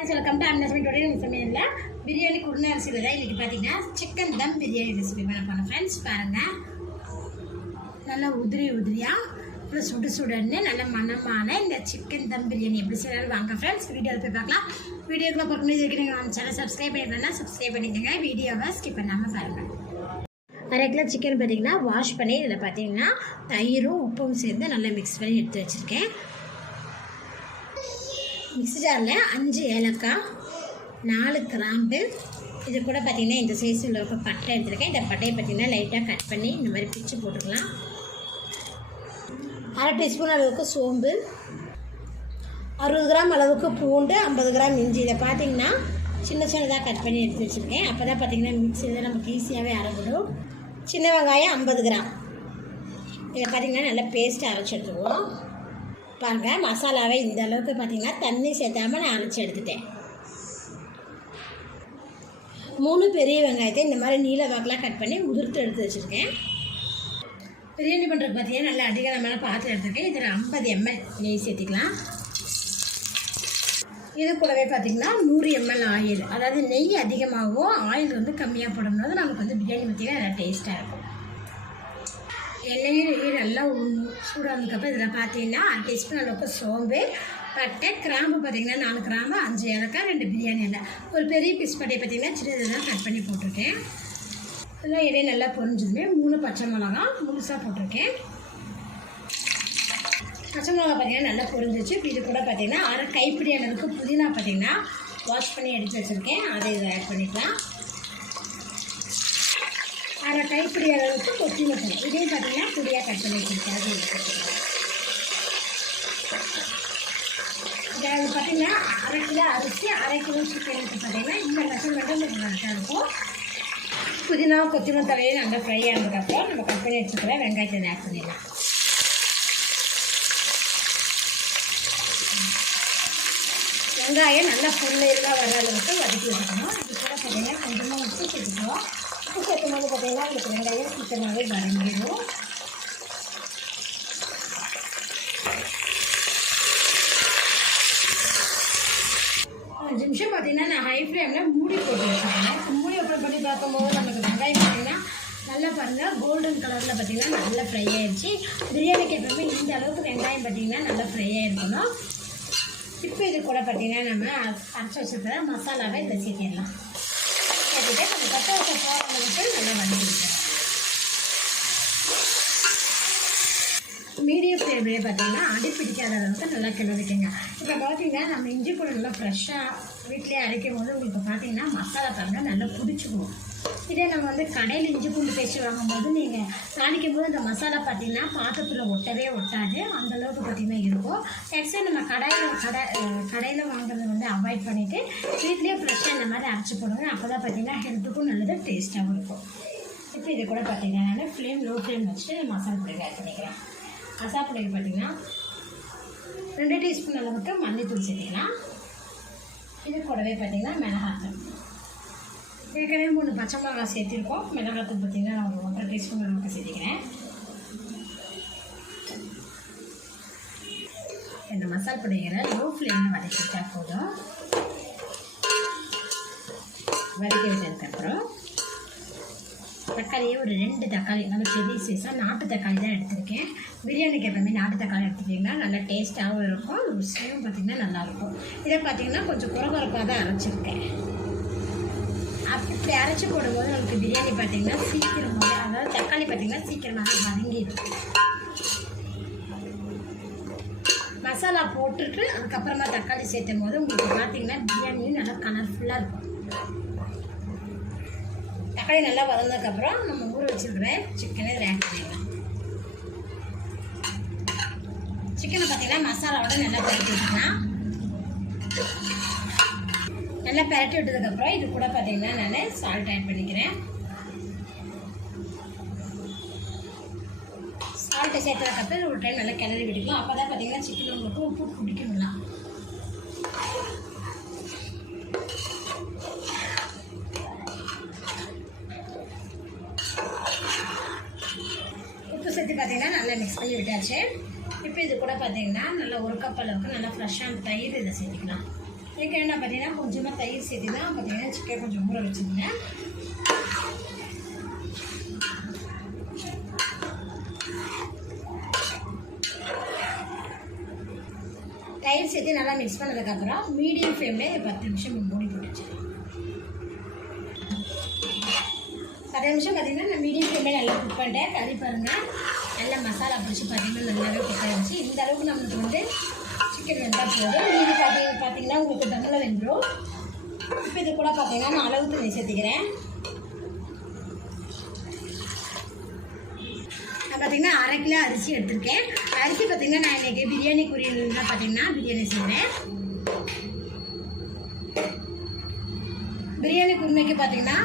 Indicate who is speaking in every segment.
Speaker 1: Friends welcome to அன்னஸ்மெண்ட்டோட நம்ம சமையலில் பிரியாணி குருணை அரிசியில் தான் இன்றைக்கி பார்த்தீங்கன்னா சிக்கன் தம் பிரியாணி ரெசிபி பண்ண போகிறோம் ஃப்ரெண்ட்ஸ் பாருங்கள் நல்லா உதிரி உதிரியாக அப்புறம் சுடு சுடுன்னு நல்ல மணமான இந்த சிக்கன் தம் பிரியாணி எப்படி செய்யலாம் வாங்க ஃப்ரெண்ட்ஸ் வீடியோவில் போய் பார்க்கலாம். வீடியோக்குள்ள பார்க்கணும் இது வரைக்கும் நம்ம சேனல் சப்ஸ்கிரைப் பண்ணிட்டோம்னா சப்ஸ்கிரைப் பண்ணிக்கோங்க. வீடியோவை ஸ்கிப் பண்ணாமல் பாருங்கள் அரை கிலோ சிக்கன் பார்த்தீங்கன்னா வாஷ் பண்ணி இதில் பார்த்தீங்கன்னா தயிரும் உப்பும் சேர்ந்து நல்லா மிக்ஸ் பண்ணி எடுத்து வச்சுருக்கேன். மிக்ஸி ஜாரில் அஞ்சு ஏலக்காய் நாலு கிராம்பு. இது கூட பார்த்திங்கன்னா இந்த சைஸில் இருக்க பட்டை எடுத்துருக்கேன். இந்த பட்டையை பார்த்தீங்கன்னா லைட்டாக கட் பண்ணி இந்த மாதிரி பிச்சு போட்டுக்கலாம். அரை டீஸ்பூன் அளவுக்கு சோம்பு. அறுபது கிராம் அளவுக்கு பூண்டு ஐம்பது கிராம் இஞ்சி. இதை பார்த்தீங்கன்னா சின்ன சின்னதாக கட் பண்ணி எடுத்து வச்சுருக்கேன். அப்போ தான் பார்த்தீங்கன்னா மிக்சியில் நமக்கு ஈஸியாகவே அரைஞ்சிடும். சின்ன வெங்காயம் ஐம்பது கிராம். இதை பார்த்தீங்கன்னா நல்லா பேஸ்ட்டு அரைச்சி எடுத்துக்குவோம். பாருங்கள் மசாலாவை இந்த அளவுக்கு பார்த்தீங்கன்னா தண்ணி சேர்த்தாமல் நான் அரைச்சி எடுத்துட்டேன். மூணு பெரிய வெங்காயத்தை இந்த மாதிரி நீல வாக்கெலாம் கட் பண்ணி உதிர்த்து எடுத்து வச்சுருக்கேன். பிரியாணி பண்ணுறது பார்த்தீங்கன்னா நல்லா அதிகமான பாத்திரம் எடுத்துருக்கேன். இதில் ஐம்பது எம்எல் நெய் சேர்த்திக்கலாம். இது கூடவே பார்த்திங்கன்னா நூறு எம்எல் ஆயில். அதாவது நெய் அதிகமாகவும் ஆயில் வந்து கம்மியாக போடும்போது நமக்கு வந்து பிரியாணி பார்த்தீங்கன்னா நல்லா டேஸ்ட்டாக இருக்கும். எண்ணெய் நல்லா உ- சூடானதுக்கப்புறம் இதில் பார்த்தீங்கன்னா அரை டீஸ்பூன் அளவுக்கு சோம்பு பட்டை கிராம்பு பார்த்தீங்கன்னா நாலு கிராம்பு அஞ்சு ஏலக்காய் ரெண்டு பிரியாணி எண்ணெய். ஒரு பெரிய பீஸ் பட்டையை பார்த்தீங்கன்னா சின்னதாக கட் பண்ணி போட்டிருக்கேன். இதெல்லாம் இடையே நல்லா பொரிஞ்சதுமே மூணு பச்சை மிளகா முழுசாக போட்டிருக்கேன். பச்சை மிளகா பார்த்தீங்கன்னா நல்லா பொரிஞ்சிச்சு. இப்போ இது கூட பார்த்தீங்கன்னா அரை கைப்பிடி அளவுக்கு புதினா பார்த்தீங்கன்னா வாஷ் பண்ணி எடுத்து வச்சுருக்கேன். அதை இதை ஆட் பண்ணிக்கலாம். அரை கைப்பிடி அளவுக்கு கொத்தமல்லி இதையும் பார்த்தீங்கன்னா பொடியாக கட் பண்ணி வச்சுருக்காங்க அது இது பார்த்தீங்கன்னா அரை கிலோ அரிசி அரை கிலோ சிக்கனுக்கு பார்த்தீங்கன்னா இந்த மெஷர்மெண்ட்டு உங்களுக்கு கரெக்டாக இருக்கும். புதினா கொத்தமல்லி தலையை நல்லா ஃப்ரை ஆனதுக்கப்புறம் நம்ம கட் பண்ணி வச்சுக்கிற வெங்காயத்தை ஆட் பண்ணிடலாம். வெங்காயம் நல்லா புல்லேலாம் வர அளவுக்கு வதக்கி வச்சுக்கணும். இது கூட பார்த்தீங்கன்னா கொஞ்சமாக உப்பு சேர்த்துக்குவோம் சேர்க்கும் போது பார்த்தீங்கன்னா உங்களுக்கு வெங்காயம் சீக்கிரமாகவே வதங்கிடும் அஞ்சு நிமிஷம் பார்த்தீங்கன்னா நான் ஹை ஃப்ளேமில் மூடி போட்டு வச்சுருக்கேன் மூடி ஓப்பன் பண்ணி பார்க்கும்போது நமக்கு வெங்காயம் பார்த்தீங்கன்னா நல்லா பாருங்கள் கோல்டன் கலரில் பார்த்தீங்கன்னா நல்லா ஃப்ரை ஆயிடுச்சு பிரியாணிக்கு எப்பவுமே இந்த அளவுக்கு வெங்காயம் பார்த்தீங்கன்னா நல்லா ஃப்ரை ஆயிருக்கணும் இப்போ இது கூட பார்த்தீங்கன்னா நம்ம அரைச்சி வச்சுருக்கிற மசாலாவே இதில் சேர்த்திடலாம் சேர்த்துட்டு நம்ம பச்சை வச்ச போகிறவங்களுக்கு நல்லா வதக்கிக்கலாம் மீடியம் ஃப்ளேம்லேயே பார்த்தீங்கன்னா அடி பிடிக்காத அளவுக்கு நல்லா கிளறிக்கங்க இப்போ பார்த்தீங்கன்னா நம்ம இஞ்சி கூட நல்லா ஃப்ரெஷ்ஷாக வீட்டிலே அரைக்கும் போது உங்களுக்கு பார்த்தீங்கன்னா மசாலா பாருங்கள் நல்லா பிடிச்சிக்கும். இதே நம்ம வந்து கடையில் இஞ்சி பூண்டு பேஸ்ட் வாங்கும்போது நீங்கள் தாளிக்கும் போது அந்த மசாலா பார்த்தீங்கன்னா பாத்திரத்தில் ஒட்டவே ஒட்டாது. அந்த அளவுக்கு பார்த்தீங்கன்னா இருக்கும். நெக்ஸ்ட்டு நம்ம கடையில் கடை கடையில் வாங்குறது வந்து அவாய்ட் பண்ணிவிட்டு வீட்லேயே ஃப்ரெஷ்ஷாக இந்த மாதிரி அரைச்சி போடுங்க. அப்போ தான் பார்த்தீங்கன்னா ஹெல்த்துக்கும் நல்லது டேஸ்ட்டாகவும் இருக்கும். இப்போ இது கூட பார்த்தீங்கன்னா நான் ஃப்ளேம் லோ ஃப்ளேம் வச்சுட்டு மசாலா பொடி ஆட் பண்ணிக்கிறேன். மசாலா பொடிக்கு பார்த்தீங்கன்னா ரெண்டு டீஸ்பூன் அளவுக்கு மல்லித்தூள் சேர்த்துக்கலாம். இது கூடவே பார்த்தீங்கன்னா மிளகாத்தூள். ஏற்கனவே மூணு பச்சை மிளகாய் சேர்த்திருக்கோம். மிளகாத்தூள் பார்த்தீங்கன்னா நான் ஒரு ஒன்றரை டீஸ்பூன் மிளகா சேர்த்திக்கிறேன். இந்த மசாலா பொடிகளை லோ ஃப்ளேமில் வதக்கிட்டா போதும். வதக்கி விட்டதுக்கப்புறம் தக்காளியே ஒரு ரெண்டு தக்காளி நல்ல பெரிய சைஸாக நாட்டு தக்காளி தான் எடுத்திருக்கேன். பிரியாணிக்கு எப்பவுமே நாட்டு தக்காளி எடுத்துட்டிங்கன்னா நல்லா டேஸ்ட்டாகவும் இருக்கும் ருசியும் பார்த்திங்கன்னா நல்லாயிருக்கும் இதை பார்த்தீங்கன்னா கொஞ்சம் குறகுறப்பாக தான் அரைச்சிருக்கேன். அப்படி அரைச்சி போடும்போது நமக்கு பிரியாணி பார்த்தீங்கன்னா சீக்கிரமாக அதாவது தக்காளி பார்த்தீங்கன்னா சீக்கிரமாக வதங்கிடும். மசாலா போட்டுட்டு அதுக்கப்புறமா தக்காளி சேர்த்தும் போது உங்களுக்கு பார்த்தீங்கன்னா பிரியாணியும் நல்லா கலர்ஃபுல்லாக இருக்கும். தக்காளி நல்லா வதந்ததுக்கப்புறம் நம்ம ஊற வச்சுருக்குறேன் சிக்கனை இதில் ஆட் பண்ணிடலாம் சிக்கனை பார்த்தீங்கன்னா மசாலாவோட நல்லா பரட்டி நல்லா பரட்டி விட்டதுக்கப்புறம் இது கூட பார்த்தீங்கன்னா நான் சால்ட் ஆட் பண்ணிக்கிறேன். சால்ட்டை சேர்த்ததுக்கப்புறம் ஒரு டைம் நல்லா கிளறி விட்டுக்கலாம் அப்போ தான் பார்த்தீங்கன்னா சிக்கன் உங்களுக்கு உப்பு பிடிக்கணும்லாம் உப்பு சேர்த்து பார்த்தீங்கன்னா நல்லா மிக்ஸ் பண்ணி விட்டாச்சு. இப்போ இது கூட பார்த்தீங்கன்னா நல்லா ஒரு கப் அளவுக்கு நல்லா ஃப்ரெஷ்ஷான தயிர் இதை சேர்த்துக்கலாம். இதுக்கு என்ன பார்த்தீங்கன்னா கொஞ்சமாக தயிர் சேர்த்து தான் பார்த்தீங்கன்னா சிக்கன் கொஞ்சம் ஊற வச்சுருந்தேன். தயிர் சேர்த்து நல்லா மிக்ஸ் பண்ணதுக்கப்புறம் மீடியம் ஃப்ளேமில் பத்து நிமிஷம் மூடி போட்டுச்சு. பத்து நிமிஷம் பார்த்தீங்கன்னா நான் மீடியம் ஃப்ளேமில் நல்லா குக் பண்ணிட்டேன். கறி பாருங்கள் நல்லா மசாலா பிடிச்சி பார்த்தீங்கன்னா நல்லாவே குக் ஆகிடுச்சு இந்த அளவுக்கு நம்மளுக்கு வந்து சிக்கன் வெந்தால் போதும் மீதி பார்த்தீங்க பார்த்தீங்கன்னா உங்களுக்கு தம்மில் வெந்துடும் இப்போ இது கூட பார்த்தீங்கன்னா நான் அளவு தண்ணி சேர்த்துக்கிறேன் நான் பார்த்தீங்கன்னா அரை கிலோ அரிசி எடுத்திருக்கேன். அரிசி பார்த்தீங்கன்னா நான் இன்றைக்கி பிரியாணி குறியில் பார்த்தீங்கன்னா பிரியாணி செய்கிறேன் பிரியாணி குருமைக்கு பார்த்தீங்கன்னா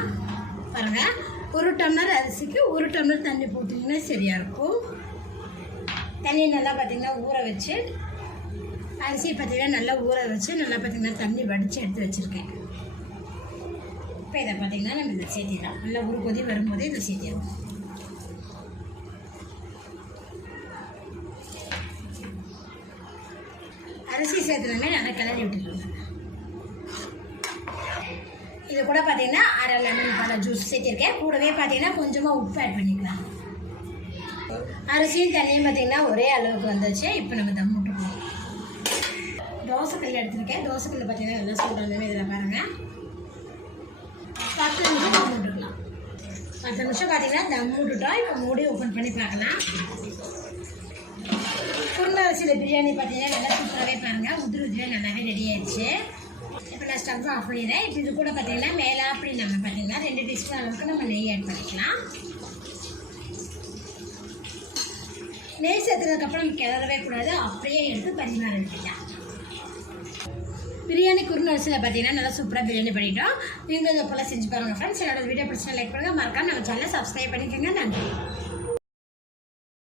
Speaker 1: பாருங்கள் ஒரு டம்ளர் அரிசிக்கு ஒரு டம்ளர் தண்ணி போட்டிங்கன்னா சரியாக இருக்கும். தண்ணி நல்லா பார்த்தீங்கன்னா ஊற வச்சு அரிசி பார்த்தீங்கன்னா நல்லா ஊற வச்சு நல்லா பார்த்தீங்கன்னா தண்ணி வடித்து எடுத்து வச்சுருக்கேன். இப்போ இதை பார்த்தீங்கன்னா நம்ம இதை சேர்த்திடலாம். நல்லா ஒரு கொதி வரும்போது இதை சேர்த்திடலாம். அரிசி சேர்த்துனமே நல்லா கிளறி விட்டுருங்க இது கூட பார்த்தீங்கன்னா அரை லெமன் பழ ஜூஸ் சேர்த்திருக்கேன். கூடவே பார்த்தீங்கன்னா கொஞ்சமாக உப்பு ஆட் பண்ணிக்கலாம். அரிசியும் தண்ணியும் பார்த்தீங்கன்னா ஒரே அளவுக்கு வந்துச்சு இப்போ நம்ம தம் தோசைக்கல் எடுத்திருக்கேன். தோசைக்கல் பார்த்தீங்கன்னா நல்லா சூடாக இதில் பாருங்கள் பத்து நிமிஷம் தம் விட்டுக்கலாம் பத்து நிமிஷம் பார்த்தீங்கன்னா தம் விட்டுட்டோம் இப்போ மூடி ஓப்பன் பண்ணி பார்க்கலாம். குருணை அரிசியில் பிரியாணி பார்த்தீங்கன்னா நல்லா சூப்பராகவே பாருங்கள் உதிரி உதிரியாக நல்லாவே ரெடி ஆயிடுச்சு. இப்போ நான் ஸ்டவ் ஆஃப் பண்ணிடுறேன். இப்போ இது கூட பார்த்தீங்கன்னா மேலே அப்படி நம்ம பார்த்தீங்கன்னா ரெண்டு டீஸ்பூன் அளவுக்கு நம்ம நெய் ஆட் பண்ணிக்கலாம். நெய் சேர்த்ததுக்கப்புறம் நம்ம கிளறவே கூடாது. அப்படியே எடுத்து பரிமாற வேண்டியதான் பிரியாணி குருணை அரிசியில் பார்த்தீங்கன்னா நல்லா சூப்பராக பிரியாணி பண்ணிட்டோம். நீங்களும் இதை போல் செஞ்சு பாருங்கள் ஃப்ரெண்ட்ஸ் என்னோட வீடியோ பிடிச்சா லைக் பண்ணுங்கள் மறக்காம நம்ம சேனலை சப்ஸ்கிரைப் பண்ணிக்கோங்க. நன்றி.